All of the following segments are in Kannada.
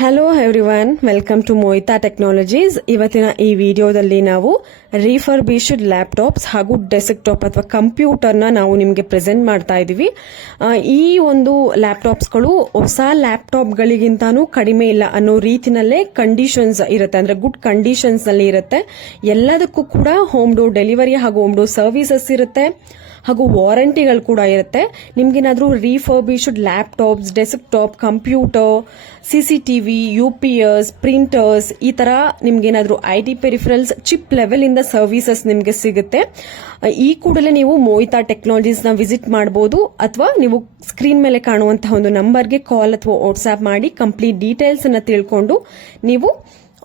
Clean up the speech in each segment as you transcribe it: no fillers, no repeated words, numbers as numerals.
Hello everyone, welcome to Mohita technologies. ಇವತ್ತಿನ ಈ ವಿಡಿಯೋದಲ್ಲಿ ನಾವು ರಿಫರ್ಬಿಶ್ಡ್ ಲ್ಯಾಪ್ಟಾಪ್ಸ್ ಹಾಗೂ ಡೆಸ್ಕ್ಟಾಪ್ ಅಥವಾ ಕಂಪ್ಯೂಟರ್ನ ನಾವು ನಿಮಗೆ ಪ್ರೆಸೆಂಟ್ ಮಾಡ್ತಾ ಇದ್ದೀವಿ. ಈ ಒಂದು ಲ್ಯಾಪ್ಟಾಪ್ಸ್ಗಳು ಹೊಸ ಲ್ಯಾಪ್ಟಾಪ್ಗಳಿಗಿಂತಾನೂ ಕಡಿಮೆ ಇಲ್ಲ ಅನ್ನೋ ರೀತಿನಲ್ಲೇ ಕಂಡೀಷನ್ಸ್ ಇರುತ್ತೆ, ಅಂದ್ರೆ ಗುಡ್ ಕಂಡೀಷನ್ಸ್ ನಲ್ಲಿ ಇರುತ್ತೆ. ಎಲ್ಲದಕ್ಕೂ ಕೂಡ ಹೋಮ್ ಡೋರ್ ಡೆಲಿವರಿ ಹಾಗೂ ಹೋಮ್ ಡೋರ್ ಸರ್ವಿಸಸ್ ಇರುತ್ತೆ ಹಾಗೂ ವಾರಂಟಿಗಳು ಕೂಡ ಇರುತ್ತೆ. ನಿಮ್ಗೇನಾದ್ರೂ refurbished laptops, desktop, computer, CCTV, UPS, printers, ಈ ತರ ನಿಮ್ಗೇನಾದ್ರೂ IT ಪೆರಿಫರಲ್ಸ್ ಚಿಪ್ ಲೆವೆಲ್ ಇಂದ ಸರ್ವಿಸಸ್ ನಿಮ್ಗೆ ಸಿಗುತ್ತೆ. ಈ ಕೂಡಲೇ ನೀವು ಮೋಹಿತಾ ಟೆಕ್ನಾಲಜೀಸ್ ನ ವಿಸಿಟ್ ಮಾಡಬಹುದು, ಅಥವಾ ನೀವು ಸ್ಕ್ರೀನ್ ಮೇಲೆ ಕಾಣುವಂತಹ ಒಂದು ನಂಬರ್ಗೆ ಕಾಲ್ ಅಥವಾ ವಾಟ್ಸ್ಆಪ್ ಮಾಡಿ ಕಂಪ್ಲೀಟ್ ಡೀಟೇಲ್ಸ್ ಅನ್ನ ತಿಳ್ಕೊಂಡು ನೀವು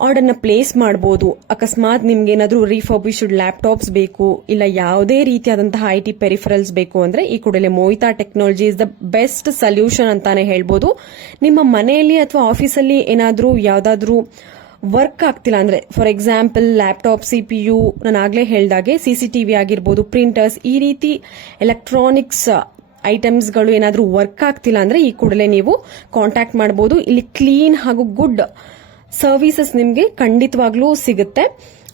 ಆರ್ಡರ್ನ ಪ್ಲೇಸ್ ಮಾಡಬಹುದು. ಅಕಸ್ಮಾತ್ ನಿಮ್ಗೆ ಏನಾದ್ರೂ ರಿಫರ್ಬಿಶ್ಡ್ ಲ್ಯಾಪ್ಟಾಪ್ಸ್ ಬೇಕು, ಇಲ್ಲ ಯಾವುದೇ ರೀತಿಯಾದಂತಹ IT ಪೆರಿಫರಲ್ಸ್ ಬೇಕು ಅಂದ್ರೆ ಈ ಕೂಡಲೇ Mohita technology is the best solution ಅಂತಾನೆ ಹೇಳ್ಬೋದು. ನಿಮ್ಮ ಮನೆಯಲ್ಲಿ ಅಥವಾ ಆಫೀಸಲ್ಲಿ ಏನಾದ್ರೂ ಯಾವ್ದಾದ್ರೂ ವರ್ಕ್ ಆಗ್ತಿಲ್ಲ ಅಂದ್ರೆ, ಫಾರ್ ಎಕ್ಸಾಂಪಲ್ ಲ್ಯಾಪ್ಟಾಪ್, CPU, ನಾನು ಆಗ್ಲೇ ಹೇಳ್ದಾಗೆ CCTV ಆಗಿರ್ಬೋದು, ಪ್ರಿಂಟರ್ಸ್, ಈ ರೀತಿ ಎಲೆಕ್ಟ್ರಾನಿಕ್ಸ್ ಐಟಮ್ಸ್ಗಳು ಏನಾದ್ರೂ ವರ್ಕ್ ಆಗ್ತಿಲ್ಲ ಅಂದ್ರೆ ಈ ಕೂಡಲೇ ನೀವು ಕಾಂಟ್ಯಾಕ್ಟ್ ಮಾಡಬಹುದು. ಇಲ್ಲಿ ಕ್ಲೀನ್ ಹಾಗೂ ಗುಡ್ ಸರ್ವಿಸಸ್ ನಿಮ್ಗೆ ಖಂಡಿತವಾಗ್ಲೂ ಸಿಗುತ್ತೆ.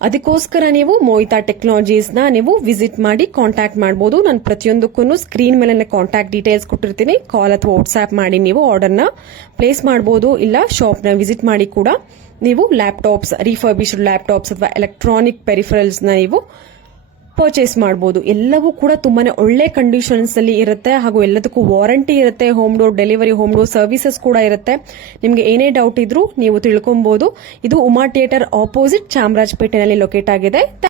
ಅದಕ್ಕೋಸ್ಕರ ನೀವು ಮೋಹಿತಾ ಟೆಕ್ನಾಲಜೀಸ್ ನ ನೀವು ವಿಸಿಟ್ ಮಾಡಿ ಕಾಂಟ್ಯಾಕ್ಟ್ ಮಾಡಬಹುದು. ನಾನು ಪ್ರತಿಯೊಂದಕ್ಕೂ ಸ್ಕ್ರೀನ್ ಮೇಲೆ ಕಾಂಟ್ಯಾಕ್ಟ್ ಡೀಟೇಲ್ಸ್ ಕೊಟ್ಟಿರ್ತೀನಿ. ಕಾಲ್ ಅಥವಾ ವಾಟ್ಸ್ಆಪ್ ಮಾಡಿ ನೀವು ಆರ್ಡರ್ನ ಪ್ಲೇಸ್ ಮಾಡಬಹುದು. ಇಲ್ಲ ಶಾಪ್ ನ ವಿಸಿಟ್ ಮಾಡಿ ಕೂಡ ನೀವು ಲ್ಯಾಪ್ಟಾಪ್ಸ್, ರಿಫರ್ಬಿಶ್ಡ್ ಲ್ಯಾಪ್ಟಾಪ್ಸ್ ಅಥವಾ ಎಲೆಕ್ಟ್ರಾನಿಕ್ ಪೆರಿಫರಲ್ಸ್ ನ ನೀವು ಪರ್ಚೇಸ್ ಮಾಡಬಹುದು. ಎಲ್ಲವೂ ಕೂಡ ತುಂಬಾನೇ ಒಳ್ಳೆ ಕಂಡೀಷನ್ಸ್ ಅಲ್ಲಿ ಇರುತ್ತೆ ಹಾಗೂ ಎಲ್ಲದಕ್ಕೂ ವಾರಂಟಿ ಇರುತ್ತೆ. Home door delivery, home door services ಕೂಡ ಇರುತ್ತೆ. ನಿಮ್ಗೆ ಏನೇ ಡೌಟ್ ಇದ್ರೂ ನೀವು ತಿಳ್ಕೊಬಹುದು. ಇದು ಉಮಾ ಥಿಯೇಟರ್ ಆಪೋಸಿಟ್ ಚಾಮರಾಜಪೇಟೆನಲ್ಲಿ ಲೊಕೇಟ್ ಆಗಿದೆ.